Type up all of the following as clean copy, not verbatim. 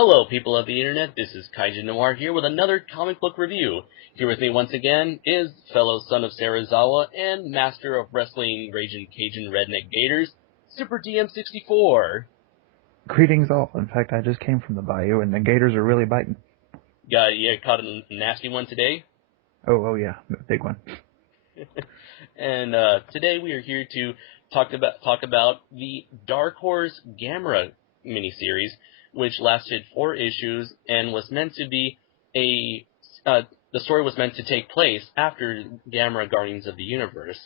Hello, people of the internet. This is Kaiju Noir here with another comic book review. Here with me once again is fellow son of Sarazawa and master of wrestling raging Cajun redneck gators, Superdm64. Greetings all. In fact, I just came from the bayou, and the gators are really biting. Yeah, caught a nasty one today. Oh yeah, big one. And today we are here to talk about the Dark Horse Gamera miniseries, which lasted 4 issues and was meant to be the story was meant to take place after Gamera Guardians of the Universe.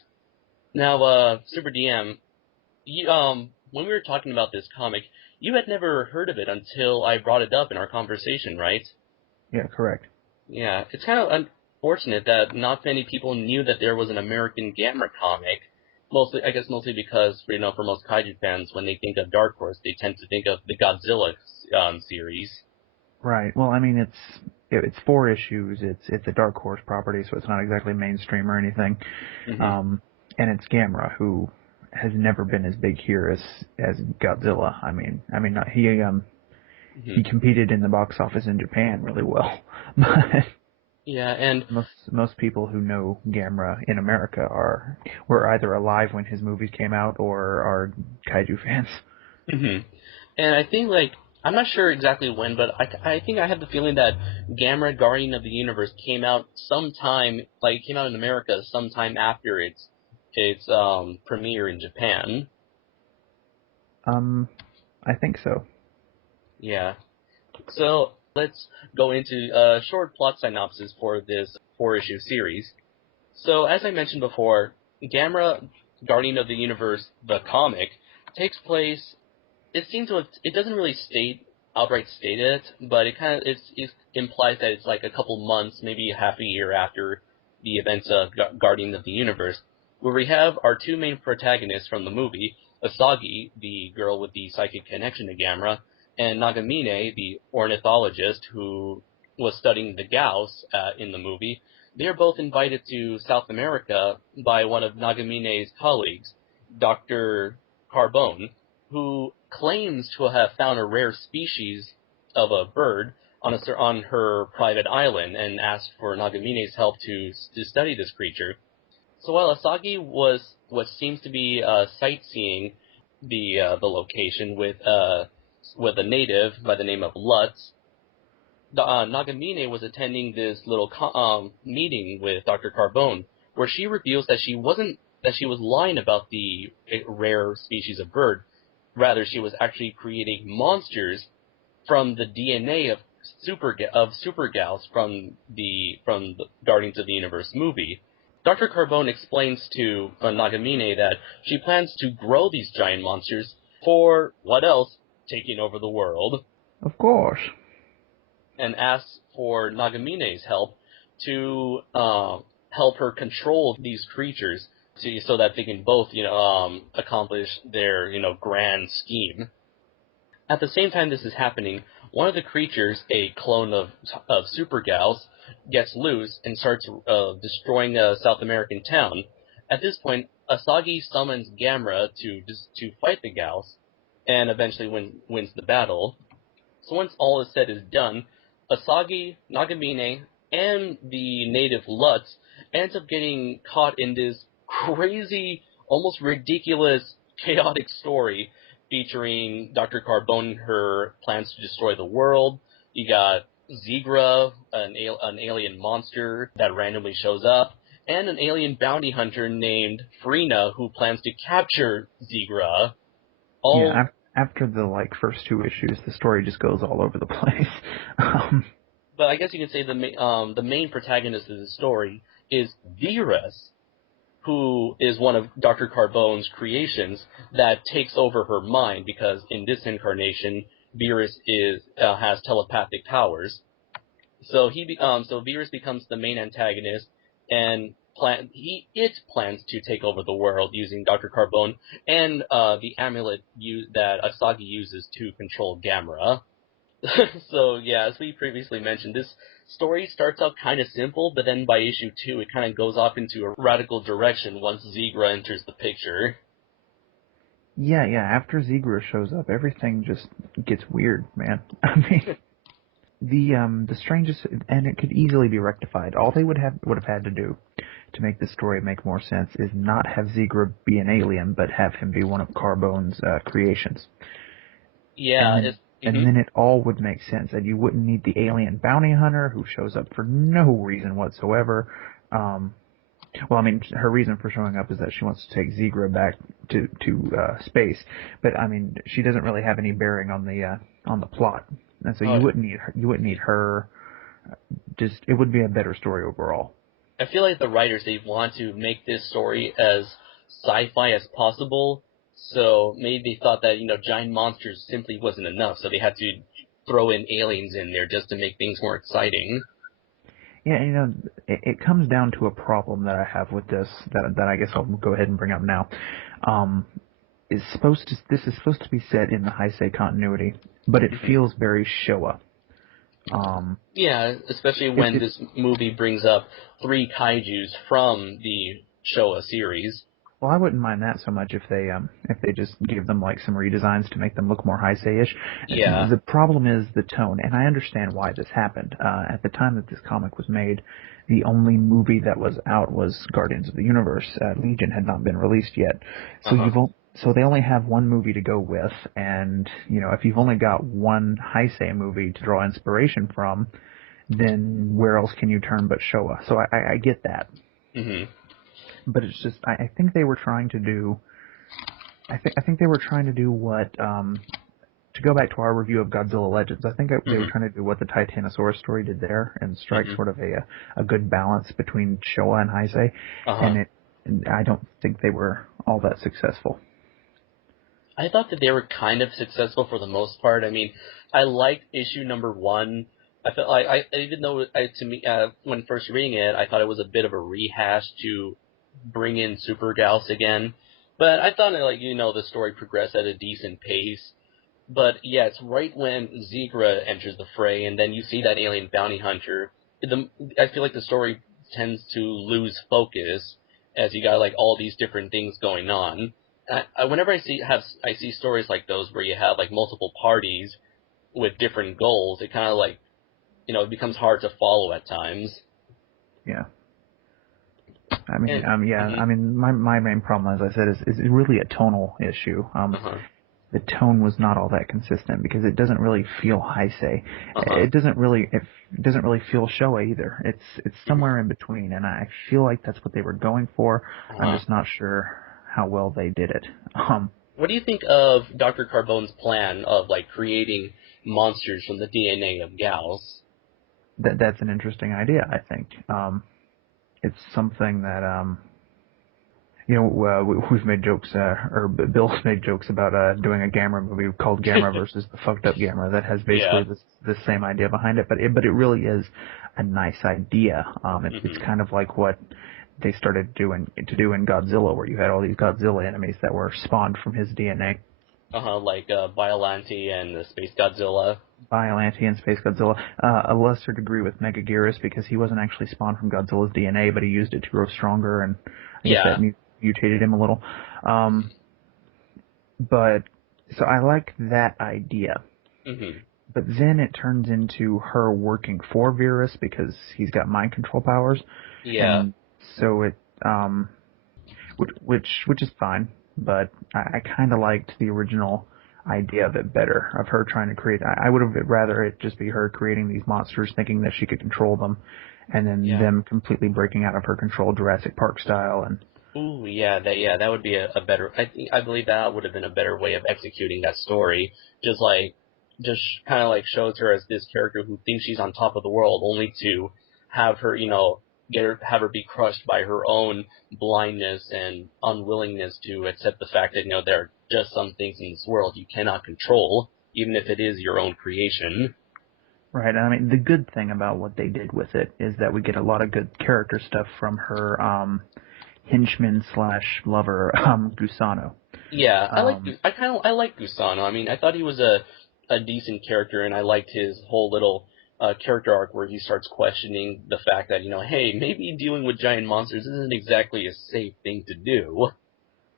Now, Super DM, when we were talking about this comic, you had never heard of it until I brought it up in our conversation, right? Yeah, correct. Yeah, it's kind of unfortunate that not many people knew that there was an American Gamera comic. Mostly because, for most Kaiju fans, when they think of Dark Horse, they tend to think of the Godzilla series. Right. Well, I mean, it's 4 issues. It's a Dark Horse property, so it's not exactly mainstream or anything. Mm-hmm. And it's Gamera, who has never been as big here as Godzilla. He competed in the box office in Japan really well, but yeah, and most people who know Gamera in America were either alive when his movies came out or are Kaiju fans. Mm-hmm. And I think, I'm not sure exactly when, but I think I have the feeling that Gamera Guardian of the Universe came out came out in America sometime after its premiere in Japan. I think so. Yeah. So let's go into a short plot synopsis for this 4-issue series. So as I mentioned before, Gamera Guardian of the Universe, the comic, takes place. It doesn't really outright state it, but it implies that it's like a couple months, maybe half a year after the events of Guardian of the Universe, where we have our 2 main protagonists from the movie, Asagi, the girl with the psychic connection to Gamera, and Nagamine, the ornithologist who was studying the Gauss in the movie. They are both invited to South America by one of Nagamine's colleagues, Dr. Carbone, who claims to have found a rare species of a bird on her private island and asked for Nagamine's help to study this creature. So while Asagi was what seems to be sightseeing the location with a native by the name of Lutz, Nagamine was attending this little meeting with Dr. Carbone, where she reveals that she was lying about the rare species of bird. Rather, she was actually creating monsters from the DNA of Super Gals from the Guardians of the Universe movie. Dr. Carbone explains to Nagamine that she plans to grow these giant monsters for, what else, taking over the world. Of course. And asks for Nagamine's help to help her control these creatures so that they can both, accomplish their, grand scheme. At the same time this is happening, one of the creatures, a clone of Super Gals, gets loose and starts destroying a South American town. At this point, Asagi summons Gamera to fight the Gals, and eventually wins the battle. So once all is said is done, Asagi, Nagamine, and the native Lutz ends up getting caught in this crazy, almost ridiculous, chaotic story featuring Dr. Carbone and her plans to destroy the world. You got Zigra, an alien monster that randomly shows up, and an alien bounty hunter named Frina who plans to capture Zigra. Yeah, after the first 2 issues, the story just goes all over the place. But I guess you could say the main protagonist of the story is Virus, who is one of Dr. Carbone's creations that takes over her mind, because in this incarnation, Virus has telepathic powers. So Virus becomes the main antagonist, and it plans to take over the world using Dr. Carbone and the amulet that Asagi uses to control Gamera. So yeah, as we previously mentioned, this story starts out kind of simple, but then by issue 2, it kind of goes off into a radical direction once Zigra enters the picture. Yeah, yeah. After Zigra shows up, everything just gets weird, man. I mean, the strangest, and it could easily be rectified. All they would have had to do to make the story make more sense is not have Zigra be an alien, but have him be one of Carbone's creations, and Yeah, then it's, and mhm. then it all would make sense, and you wouldn't need the alien bounty hunter who shows up for no reason whatsoever. Um, well, I mean, her reason for showing up is that she wants to take Zigra back to space, but I mean, she doesn't really have any bearing on the plot, and so Oh, you wouldn't need her. Just it would be a better story overall. I feel like the writers, they want to make this story as sci-fi as possible, so maybe they thought that, giant monsters simply wasn't enough, so they had to throw in aliens in there just to make things more exciting. Yeah, it comes down to a problem that I have with this that I guess I'll go ahead and bring up now. Um, this is supposed to be set in the Heisei continuity, but it Hmm. feels very Showa. Um, Yeah, especially when it this movie brings up three kaijus from the Showa series. Well, I wouldn't mind that so much if they just gave them like some redesigns to make them look more Heisei-ish. Yeah. The problem is the tone, and I understand why this happened. At the time that this comic was made, the only movie that was out was Guardians of the Universe. Legion had not been released yet, so Uh-huh. so they only have one movie to go with, and if you've only got one Heisei movie to draw inspiration from, then where else can you turn but Showa? So I get that, Hmm. but it's just I think they were trying to do. I think they were trying to do what to go back to our review of Godzilla Legends. I think they were Hmm. trying to do what the Titanosaurus story did there and strike Hmm. sort of a good balance between Showa and Heisei, Uh-huh. and and I don't think they were all that successful. I thought that they were kind of successful for the most part. I mean, I liked issue number one. I felt like even though to me, when first reading it, I thought it was a bit of a rehash to bring in Super Gals again. But I thought like, the story progressed at a decent pace. But yeah, it's right when Zigra enters the fray, and then you see that alien bounty hunter. I feel like the story tends to lose focus as you got like all these different things going on. Whenever I see stories like those where you have like multiple parties with different goals, it kind of like it becomes hard to follow at times. Yeah, I mean, And yeah, mhm. I mean, my main problem, as I said, is really a tonal issue. Uh-huh. The tone was not all that consistent because it doesn't really feel Heisei. Uh-huh. It doesn't really feel Showa either. It's Mhm. somewhere in between, and I feel like that's what they were going for. I'm Uh-huh. just not sure how well they did it. What do you think of Dr. Carbone's plan of like creating monsters from the DNA of gals? That's an interesting idea. I think it's something that we've made jokes, or Bill's made jokes about doing a Gamera movie called Gamera versus the Fucked Up Gamera that has Yeah. basically this same idea behind it, but it really is a nice idea. It's Hmm. kind of like what they started to do in Godzilla, where you had all these Godzilla enemies that were spawned from his DNA. Uh-huh, like Biollante and the Space Godzilla. Biollante and Space Godzilla, a lesser degree with Megaguirus because he wasn't actually spawned from Godzilla's DNA, but he used it to grow stronger, and I guess that Yeah. mutated him a little. Um, But so I like that idea. Hmm. But then it turns into her working for Virus because he's got mind control powers, Yeah. and so it which is fine. But I kind of liked the original idea of it better, of her trying to create. I would have rather it just be her creating these monsters, thinking that she could control them, and then Yeah. them completely breaking out of her control, Jurassic Park style, and Ooh, that would be a better. I believe that would have been a better way of executing that story. Just kind of like shows her as this character who thinks she's on top of the world, only to have her, have her be crushed by her own blindness and unwillingness to accept the fact that there are just some things in this world you cannot control, even if it is your own creation. right. I mean, the good thing about what they did with it is that we get a lot of good character stuff from her henchman slash lover, Gusano. Yeah, Um, I like Gusano. I mean, I thought he was a decent character, and I liked his whole little character arc where he starts questioning the fact that hey, maybe dealing with giant monsters isn't exactly a safe thing to do.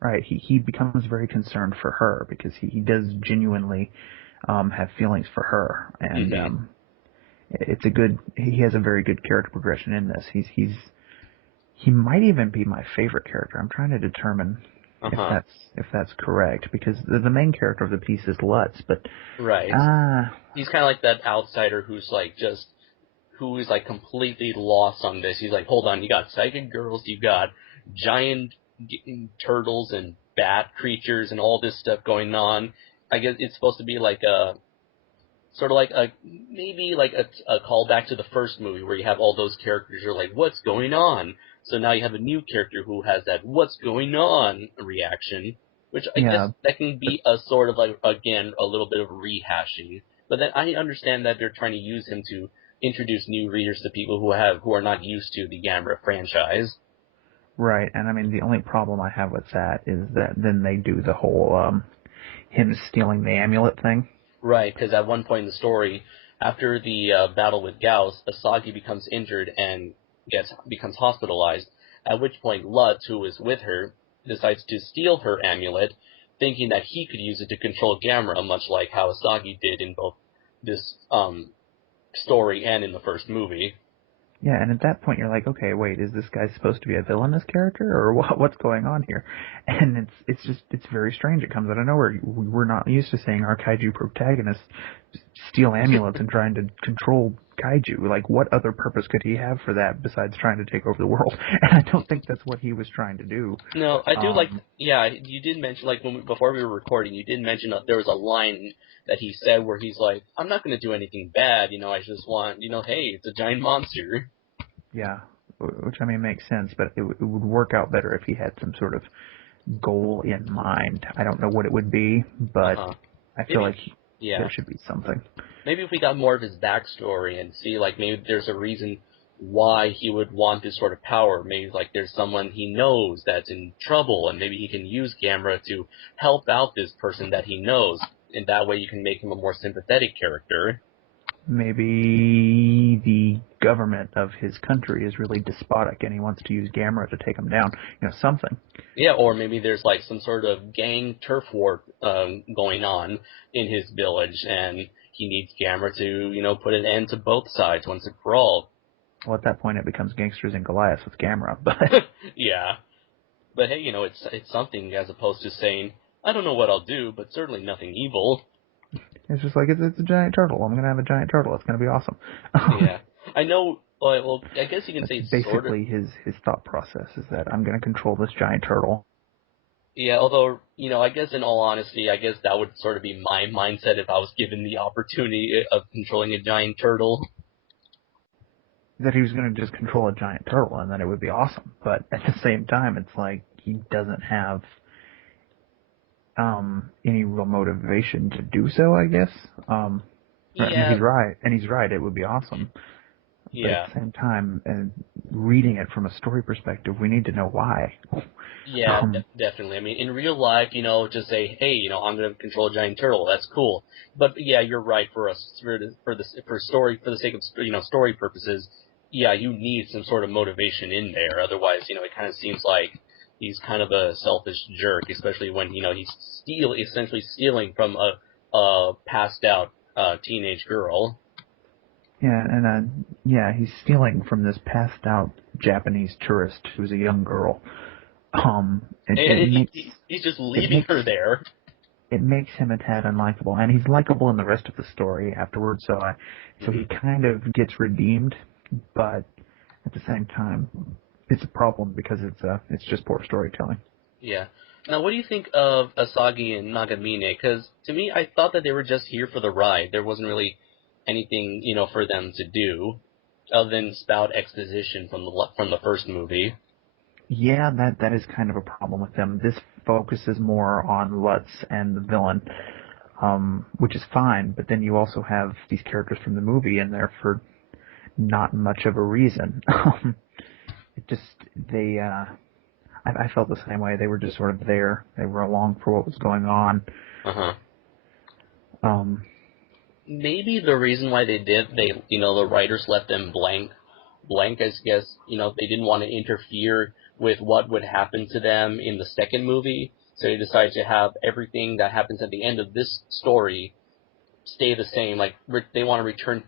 Right. He becomes very concerned for her because he does genuinely have feelings for her, and Mm-hmm. it's a good. He has a very good character progression in this. He might even be my favorite character. I'm trying to determine Uh-huh. if that's correct because the main character of the piece is Lutz, but Right. ah, He's kind of like that outsider who's like just who is like completely lost on this. He's like, hold on, you got psychic girls, you got giant turtles and bat creatures and all this stuff going on. I guess it's supposed to be like a sort of like a maybe like a callback to the first movie where you have all those characters who are like, what's going on? So now you have a new character who has that what's going on reaction, which I guess yeah, that can be a sort of like, again, a little bit of rehashing. But then I understand that they're trying to use him to introduce new readers to people who are not used to the Gamera franchise. right. And I mean, the only problem I have with that is that then they do the whole him stealing the amulet thing. Right, because at one point in the story, after the battle with Gauss, Asagi becomes injured and becomes hospitalized, at which point Lutz, who is with her, decides to steal her amulet, thinking that he could use it to control Gamera, much like how Asagi did in both this story and in the first movie. Yeah, and at that point you're like, okay, wait, is this guy supposed to be a villainous character, or what's going on here? And it's very strange. It comes out of nowhere. We're not used to seeing our kaiju protagonists steal amulets and trying to control kaiju. Like, what other purpose could he have for that besides trying to take over the world? And I don't think that's what he was trying to do. No, I do like, Um, yeah, you did mention, like, before we were recording, you did mention that there was a line that he said where he's like, I'm not going to do anything bad, I just want, hey, it's a giant monster. yeah, which I mean makes sense, but it would work out better if he had some sort of goal in mind. I don't know what it would be, but Uh-huh. I feel Maybe, like yeah. there should be something. Maybe if we got more of his backstory and see, like, maybe there's a reason why he would want this sort of power. Maybe, like, there's someone he knows that's in trouble, and maybe he can use Gamera to help out this person that he knows. And that way you can make him a more sympathetic character. Maybe the government of his country is really despotic and he wants to use Gamera to take him down. Something. Yeah, or maybe there's, like, some sort of gang turf war going on in his village, and he needs Gamera to, put an end to both sides once and for all. Well, at that point it becomes Gangsters and Goliath with Gamera, but Yeah. But hey, it's something as opposed to saying, I don't know what I'll do, but certainly nothing evil. it's just like, it's a giant turtle. I'm going to have a giant turtle. It's going to be awesome. Yeah. I know, well, I guess you can That's say sort of. basically his thought process is that I'm going to control this giant turtle. Yeah, although, I guess in all honesty, I guess that would sort of be my mindset if I was given the opportunity of controlling a giant turtle. That he was going to just control a giant turtle and then it would be awesome. But at the same time, it's like he doesn't have any real motivation to do so, I guess. I mean, Yeah, he's right, it would be awesome. But at yeah. the same time, and reading it from a story perspective, we need to know why. Yeah, definitely. I mean, in real life, just say, hey, I'm going to control a giant turtle. That's cool. But yeah, you're right. For us, for story, for the sake of story purposes, yeah, you need some sort of motivation in there. Otherwise, it kind of seems like he's kind of a selfish jerk, especially when he's essentially stealing from a passed out teenage girl. Yeah, and yeah, he's stealing from this passed out Japanese tourist who's a young girl. It And makes he's just it leaving makes her there. it makes him a tad unlikable, and he's likable in the rest of the story afterwards. So he kind of gets redeemed, but at the same time, it's a problem because it's just poor storytelling. Yeah. Now, what do you think of Asagi and Nagamine? Because to me, I thought that they were just here for the ride. There wasn't really anything, for them to do other than spout exposition from the first movie. Yeah, that is kind of a problem with them. This focuses more on Lutz and the villain, which is fine, but then you also have these characters from the movie in there for not much of a reason. It just, I felt the same way. They were just sort of there. They were along for what was going on. Uh-huh. Um, Maybe the reason why the writers left them blank, I guess, they didn't want to interfere with what would happen to them in the second movie. So they decided to have everything that happens at the end of this story stay the same. Like, they want to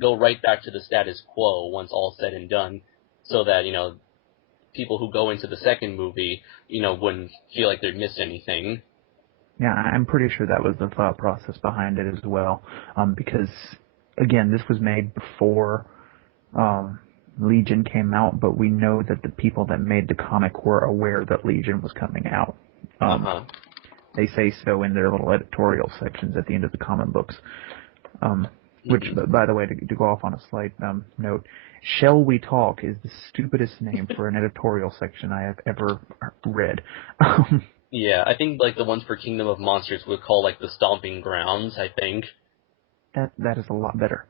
go right back to the status quo once all's said and done, so that, people who go into the second movie, wouldn't feel like they'd missed anything. Yeah, I'm pretty sure that was the thought process behind it as well. Because, again, this was made before Legion came out, but we know that the people that made the comic were aware that Legion was coming out. They say so in their little editorial sections at the end of the comic books. Which, by the way, to go off on a slight note, Shall We Talk is the stupidest name for an editorial section I have ever read. Yeah, I think, like, the ones for Kingdom of Monsters would call, like, the Stomping Grounds, I think. That is a lot better.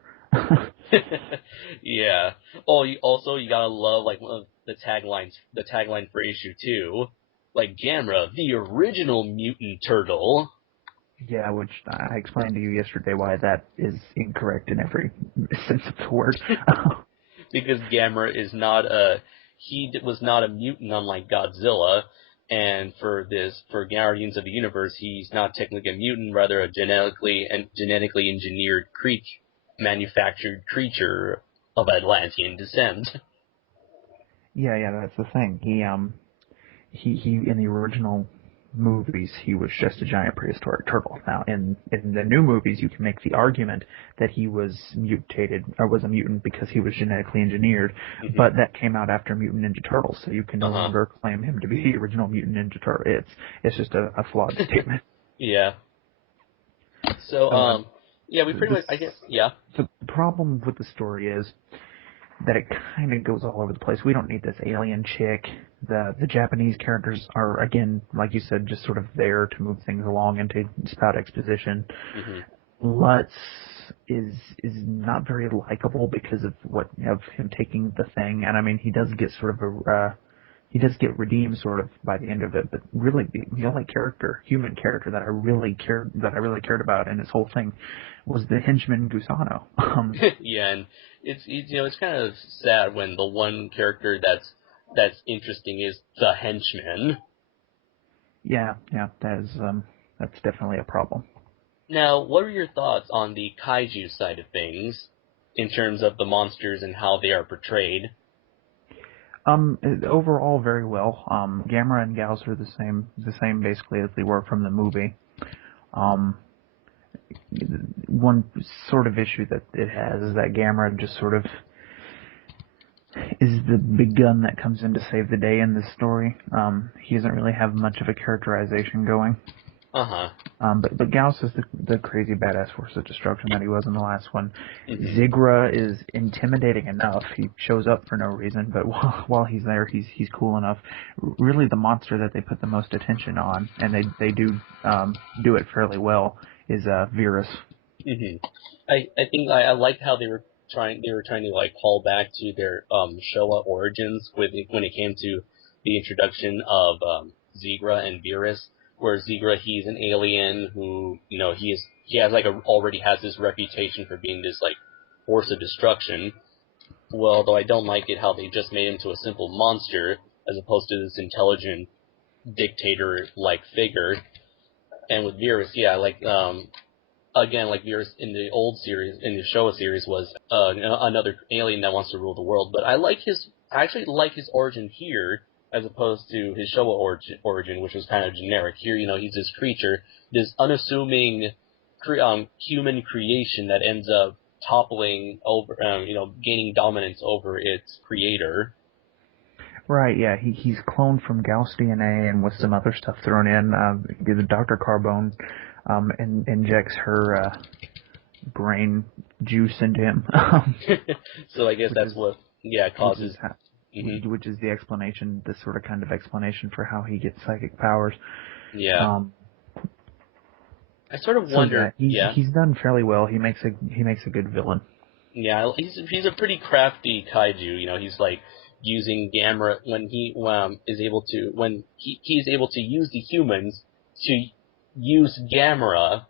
Yeah. Oh, you gotta love, like, one of the tagline for issue 2. Like, Gamera, the original mutant turtle. Yeah, which I explained to you yesterday why that is incorrect in every sense of the word. Because Gamera is was not a mutant unlike Godzilla, and for Guardians of the Universe, he's not technically a mutant, rather a genetically engineered manufactured creature of Atlantean descent. Yeah, that's the thing. He in the original movies, he was just a giant prehistoric turtle. Now, in the new movies, you can make the argument that he was mutated, or was a mutant because he was genetically engineered, but that came out after Mutant Ninja Turtles, so you can no longer claim him to be the original Mutant Ninja Turtle. It's just a flawed statement. Yeah. So, yeah, we pretty much, I guess, yeah. The problem with the story is that it kind of goes all over the place. We don't need this alien chick. The Japanese characters are, again, like you said, just sort of there to move things along and to spout exposition. Lutz is not very likable because of him taking the thing, and I mean he does get sort of he does get redeemed sort of by the end of it, but really the only human character that I really cared about in this whole thing was the henchman Gusano. Yeah, and it's kind of sad when the one character that's interesting is the henchman. Yeah, that's definitely a problem. Now, what are your thoughts on the kaiju side of things in terms of the monsters and how they are portrayed? Overall, very well. Gamera and Gauss are the same basically as they were from the movie. One sort of issue that it has is that Gamera just sort of is the big gun that comes in to save the day in this story. He doesn't really have much of a characterization going. But Gauss is the crazy badass force of destruction that he was in the last one. Zigra is intimidating enough. He shows up for no reason, but while he's there, he's cool enough. Really, the monster that they put the most attention on, and they do it fairly well, is Virus. I think I liked how they were trying to like call back to their Showa origins when it came to the introduction of Zigra and Virus. Where Zigra, he's an alien who, already has this reputation for being this, like, force of destruction. Well, though I don't like it how they just made him to a simple monster, as opposed to this intelligent dictator-like figure. And with Virus, yeah, again, like Virus in the old series, in the Showa series, was another alien that wants to rule the world. But I actually like his origin here, as opposed to his Showa origin, which was kind of generic. Here, he's this creature, this unassuming human creation that ends up toppling over, gaining dominance over its creator. Right, yeah, he's cloned from Gauss DNA and with some other stuff thrown in. The Dr. Carbone injects her brain juice into him. So I guess that's what causes... Which is the explanation, the sort of kind of explanation for how he gets psychic powers. Yeah. I sort of wonder. He's done fairly well. He makes a good villain. Yeah, he's a pretty crafty kaiju. He's like using Gamera when he is able to he's able to use the humans to use Gamera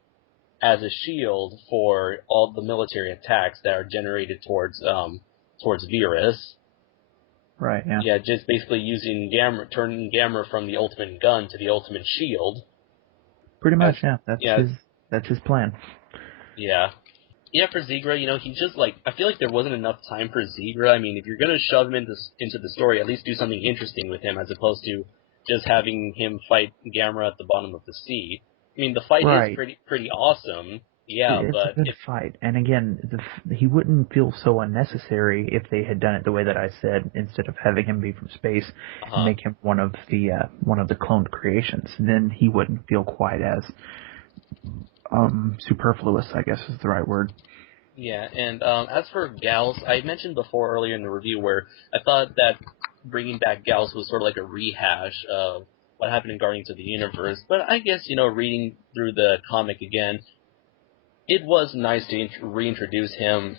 as a shield for all the military attacks that are generated towards Virus. Right, yeah. Yeah, just basically using turning Gamera from the ultimate gun to the ultimate shield. Pretty much, As, yeah. yeah, That's his plan. yeah. Yeah, for Zigra, he just, I feel like there wasn't enough time for Zigra. I mean, if you're gonna shove him into the story, at least do something interesting with him, as opposed to just having him fight Gamera at the bottom of the sea. I mean, the fight is Right. pretty awesome, yeah, It's a but good fight, and again, he wouldn't feel so unnecessary if they had done it the way that I said, instead of having him be from space and uh-huh. make him one of the cloned creations. Then he wouldn't feel quite as superfluous, I guess is the right word. Yeah, and as for Gals, I mentioned before earlier in the review where I thought that bringing back Gals was sort of like a rehash of what happened in Guardians of the Universe, but I guess, reading through the comic again, it was nice to reintroduce him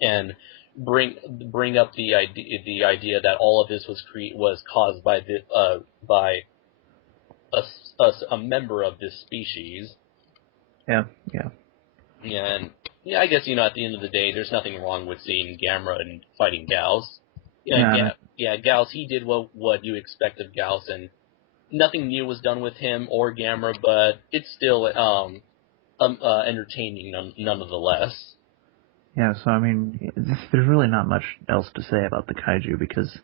and bring up the idea that all of this was caused by a member of this species. Yeah, yeah, Yeah, and yeah, I guess at the end of the day, there's nothing wrong with seeing Gamera and fighting Gals. Yeah, yeah. Gals. He did what you expect of Gals, and nothing new was done with him or Gamera, but it's still entertaining nonetheless. Yeah, so I mean, there's really not much else to say about the kaiju because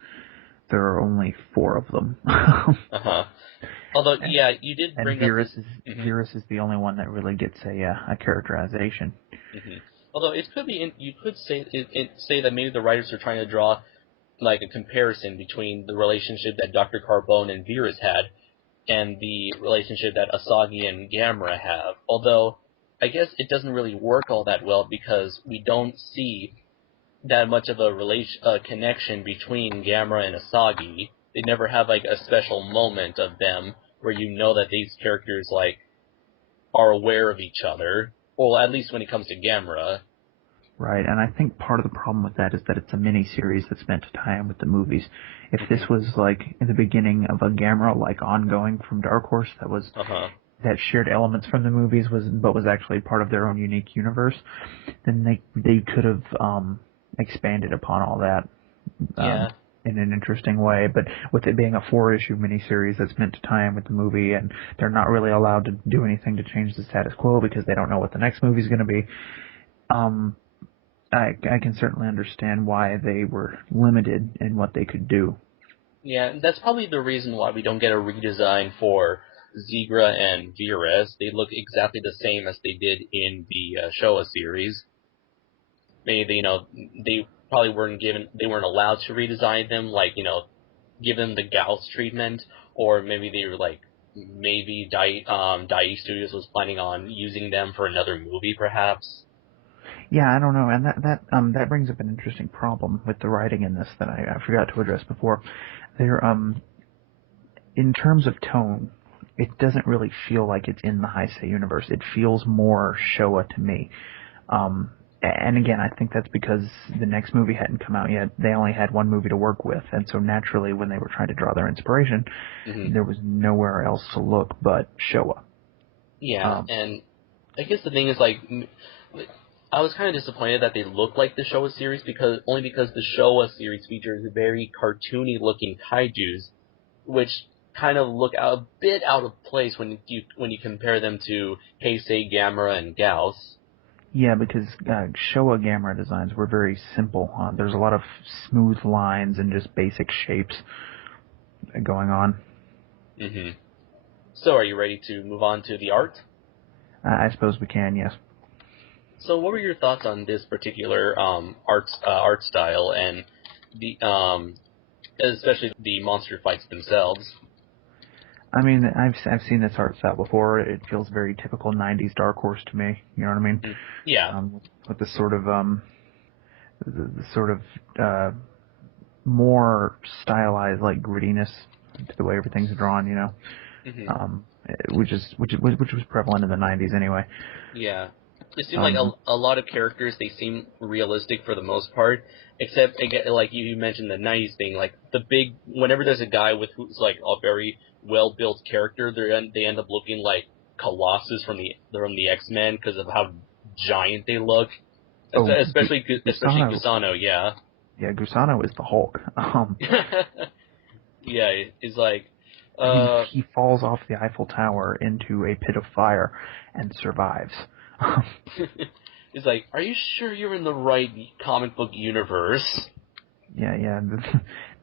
there are only 4 of them. Uh huh. Although, yeah, you did And bring up this. Virus is the only one that really gets a characterization. Although it could be, you could say that maybe the writers are trying to draw like a comparison between the relationship that Dr. Carbone and Virus had and the relationship that Asagi and Gamera have. Although, I guess it doesn't really work all that well because we don't see that much of a connection between Gamera and Asagi. They never have like a special moment of them where that these characters are aware of each other. Well, at least when it comes to Gamera. Right, and I think part of the problem with that is that it's a mini-series that's meant to tie in with the movies. If this was like in the beginning of a Gamera like ongoing from Dark Horse Uh huh. that shared elements from the movies but was actually part of their own unique universe, then they could have expanded upon all that Yeah. in an interesting way. But with it being a 4-issue miniseries that's meant to tie in with the movie, and they're not really allowed to do anything to change the status quo because they don't know what the next movie's going to be. I can certainly understand why they were limited in what they could do. Yeah, that's probably the reason why we don't get a redesign for Zigra and Virus. They look exactly the same as they did in the Showa series. Maybe they probably they weren't allowed to redesign them, give them the Gauss treatment, or maybe they were maybe Dai Studios was planning on using them for another movie, perhaps. Yeah, I don't know, and that brings up an interesting problem with the writing in this that I forgot to address before. There, in terms of tone, it doesn't really feel like it's in the Heisei universe. It feels more Showa to me. And again, I think that's because the next movie hadn't come out yet. They only had one movie to work with, and so naturally, when they were trying to draw their inspiration, there was nowhere else to look but Showa. Yeah, and I guess the thing is I was kind of disappointed that they looked like the Showa series because the Showa series features very cartoony looking kaijus, which kind of look a bit out of place when you compare them to Heisei, Gamera, and Gauss. Yeah, because Showa Gamera designs were very simple. There's a lot of smooth lines and just basic shapes going on. So, are you ready to move on to the art? I suppose we can, yes. So, what were your thoughts on this particular art style and the especially the monster fights themselves? I mean, I've seen this art style before. It feels very typical '90s Dark Horse to me. You know what I mean? Yeah. With the sort of more stylized like grittiness to the way everything's drawn. You know, which was prevalent in the '90s anyway. Yeah. It seemed like a lot of characters, they seem realistic for the most part, except, again, like you mentioned the 90s thing, whenever there's a guy who's like a very well-built character, they end up looking like Colossus from the X-Men because of how giant they look. Oh, Especially Gusano. Gusano, yeah. Yeah, Gusano is the Hulk. Yeah, it's like, He falls off the Eiffel Tower into a pit of fire and survives. it's like, are you sure you're in the right comic book universe? Yeah,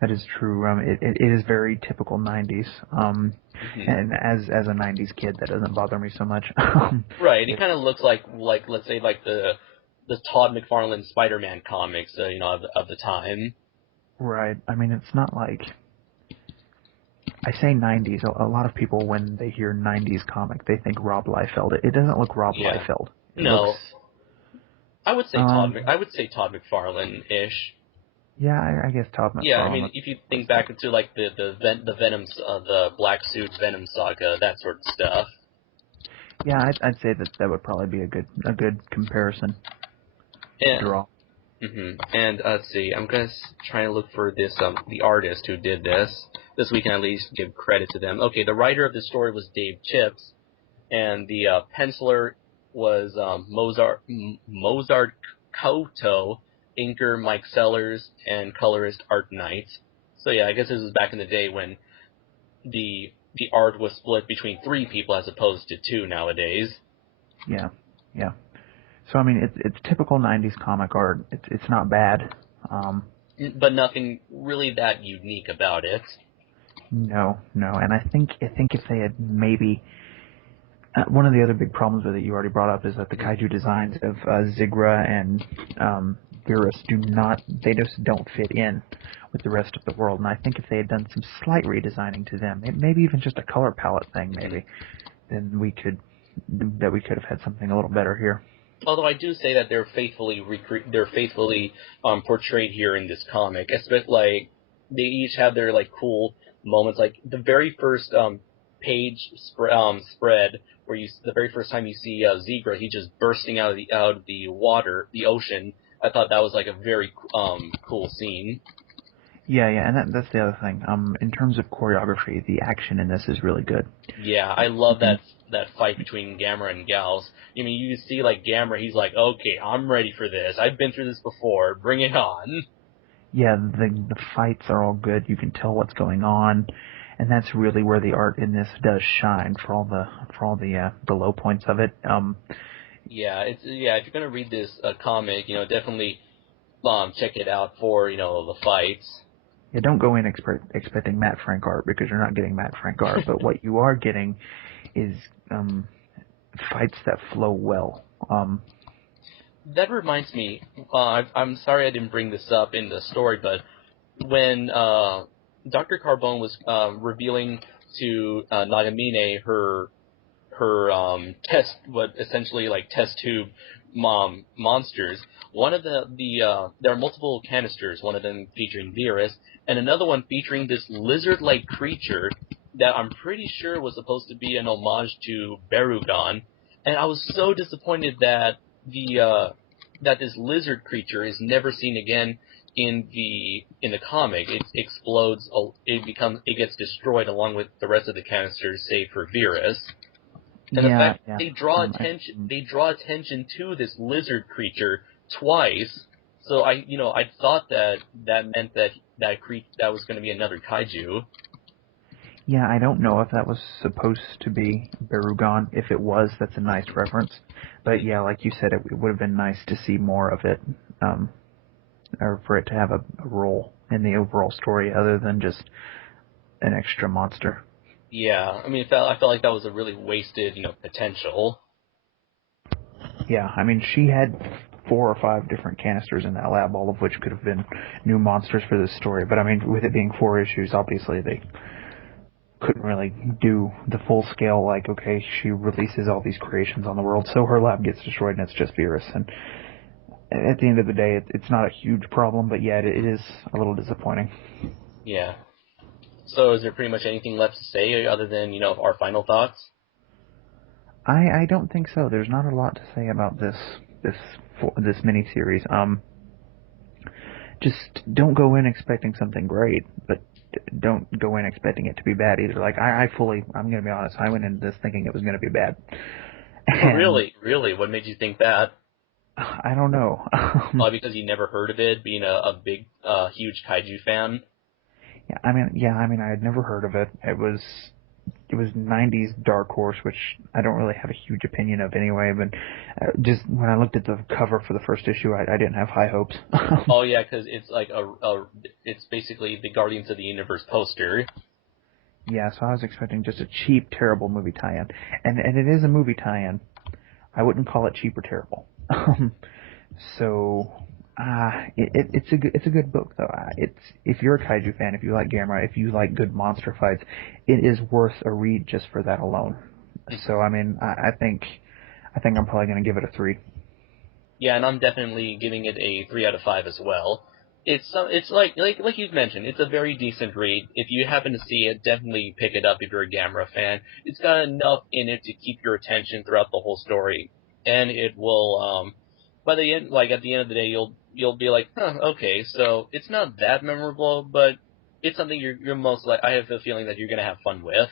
that is true. It is very typical '90s. And as a '90s kid, that doesn't bother me so much. Right, it kind of looks like let's say like the Todd McFarlane Spider-Man comics, of the time. Right. I mean, it's not like I say '90s. A lot of people, when they hear '90s comic, they think Rob Liefeld. It doesn't look Rob Yeah. Liefeld. It No, looks. I would say Todd McFarlane-ish. Yeah, I guess Todd Yeah, I McFarlane. mean, if you think back into like the Venom, the Black Suit Venom saga, that sort of stuff. Yeah, I'd say that would probably be a good comparison to Yeah. draw. And let's see, I'm gonna try to look for this the artist who did this. This we can at least give credit to them. Okay, the writer of this story was Dave Chips, and the penciler was Mozart Koto, inker Mike Sellers, and colorist Art Knight. So yeah, I guess this was back in the day when the art was split between 3 people as opposed to 2 nowadays. Yeah. So I mean, it's typical '90s comic art. It's not bad. But nothing really that unique about it. No, and I think if they had maybe one of the other big problems with it you already brought up is that the kaiju designs of Zigra and Virus they just don't fit in with the rest of the world. And I think if they had done some slight redesigning to them, maybe even just a color palette thing, then we could have had something a little better here. Although I do say that they're faithfully portrayed here in this comic. Especially like they each have their like cool moments. Like the very first page spread where the very first time you see Zebra, he's just bursting out of the water, the ocean. I thought that was like a very cool scene. Yeah, and that's the other thing. In terms of choreography, the action in this is really good. Yeah, I love that fight between Gamera and Gals. I mean, you see like Gamera, he's like, okay, I'm ready for this. I've been through this before. Bring it on. Yeah, the fights are all good. You can tell what's going on, and that's really where the art in this does shine for all the low points of it. If you're gonna read this comic, definitely check it out for the fights. Yeah, don't go in expecting Matt Frank art because you're not getting Matt Frank art. But what you are getting is fights that flow well. That reminds me, I'm sorry I didn't bring this up in the story, but when Dr. Carbone was revealing to Nagamine her essentially like test tube monsters, one of there are multiple canisters, one of them featuring Virus, and another one featuring this lizard-like creature that I'm pretty sure was supposed to be an homage to Barugon, and I was so disappointed that that this lizard creature is never seen again in the comic. It explodes, it gets destroyed along with the rest of the canisters, save for Virus. And the fact they draw attention to this lizard creature twice. So I thought that meant that that was going to be another kaiju. Yeah, I don't know if that was supposed to be Barugon. If it was, that's a nice reference. But yeah, like you said, it would have been nice to see more of it, or for it to have a role in the overall story other than just an extra monster. Yeah, I mean, I felt like that was a really wasted, potential. Yeah, I mean, she had 4 or 5 different canisters in that lab, all of which could have been new monsters for this story. But I mean, with it being 4 issues, obviously they couldn't really do the full scale, like, okay, she releases all these creations on the world, so her lab gets destroyed and it's just Virus. And at the end of the day, it's not a huge problem, but yeah, it is a little disappointing. Yeah. So is there pretty much anything left to say other than, our final thoughts? I don't think so. There's not a lot to say about this miniseries. Just don't go in expecting something great, but don't go in expecting it to be bad either. Like I'm going to be honest, I went into this thinking it was going to be bad. And really? What made you think that? I don't know. Probably because you never heard of it, being a big, huge kaiju fan. Yeah, I had never heard of it. It was 90s Dark Horse, which I don't really have a huge opinion of anyway, but just when I looked at the cover for the first issue, I didn't have high hopes. Oh yeah, because it's like it's basically the Guardians of the Universe poster. Yeah, so I was expecting just a cheap, terrible movie tie-in. And it is a movie tie-in. I wouldn't call it cheap or terrible. So, it's a good book though. It's if you're a kaiju fan, if you like Gamera, if you like good monster fights, it is worth a read just for that alone. So I mean, I think I'm probably going to give it a 3. Yeah, and I'm definitely giving it a 3 out of 5 as well. It's like you've mentioned, it's a very decent read. If you happen to see it, definitely pick it up if you're a Gamera fan. It's got enough in it to keep your attention throughout the whole story, and it will by the end, like at the end of the day, you'll be like, huh, okay, so it's not that memorable, but it's something you're most like. I have the feeling that you're gonna have fun with.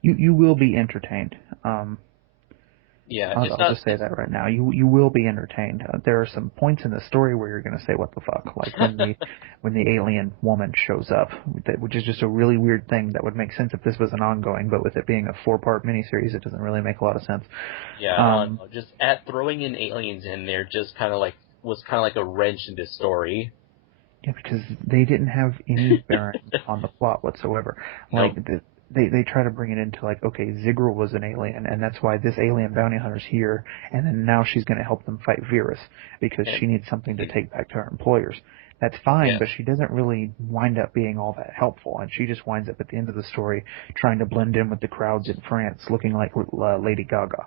You will be entertained. Yeah, I'll, it's I'll not. just say that right now. You will be entertained. There are some points in the story where you're going to say, "What the fuck?" Like when the alien woman shows up, which is just a really weird thing that would make sense if this was an ongoing, but with it being a 4-part miniseries, it doesn't really make a lot of sense. Yeah, I don't Um, know. Just at throwing in aliens in there, just kind of like was kind of like a wrench in this story. yeah, because they didn't have any bearing on the plot whatsoever. Like No, they try to bring it into like, okay, Ziggural was an alien, and that's why this alien bounty hunter's here, and then now she's going to help them fight Virus because and she needs something to take back to her employers. That's fine, yes, but she doesn't really wind up being all that helpful, and she just winds up at the end of the story trying to blend in with the crowds in France, looking like Lady Gaga.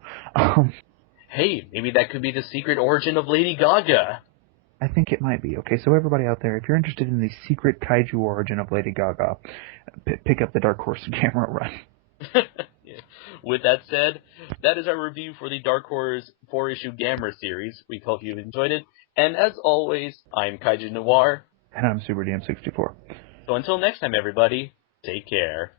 hey, maybe that could be the secret origin of Lady Gaga. I think it might be. Okay, so everybody out there, if you're interested in the secret kaiju origin of Lady Gaga, pick up the Dark Horse Camera Run. Yeah. With that said, that is our review for the Dark Horse 4-issue Gamera series. We hope you've enjoyed it. And as always, I'm Kaiju Noir. And I'm Superdm64. So until next time, everybody, take care.